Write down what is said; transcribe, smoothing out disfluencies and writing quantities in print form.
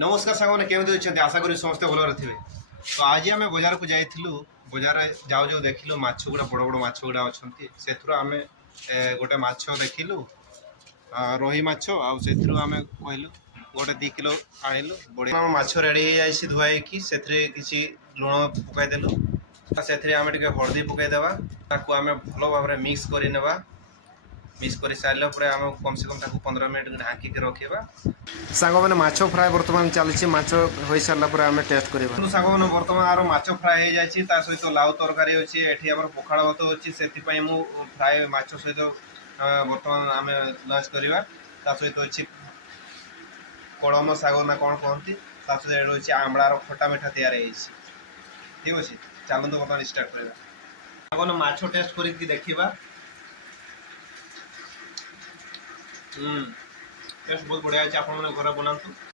नमस्कार सागने केमी अच्छे आशा करी समस्ते भल थे। तो आज आम बजार को जाइलु बजार जाऊ जाऊ देखिलु माछ गुड़ा बड़ बड़ माछ गुड़ा अच्छा से आम गोटे माछ देखिलु रोही माछ आम कहलु गोटे 2 किलो आनिलु बढ़िया माछ रेडी हो धुआई से किसी लुण पकईदेलु से आम टे हलदी पकईदेवा आम भल भाव मिक्स कर मिक्स कर सारे आम कम से कम 15 मिनट ढांकी रखा सांग मैंने माछ फ्राए बर्तमान चलती माछ हो सारापर आम टेस्ट करवा सांग मैंने बर्तमान आर माछ फ्राए हो जाए सहित लाउ तरकारी अच्छी एटी आम पखाड़ भात अच्छी से फ्राए माछ सहित बर्तमान आम लंच करवा सहित अच्छी कड़म शाग ना कौन कहती सहित अच्छी आमलार खटा मिठा तैयार ठीक अच्छे चलते बर्तमान स्टार्ट करवा माछ टेस्ट करके देखा टेस्ट बहुत बढ़िया अच्छे आप घर बनातु।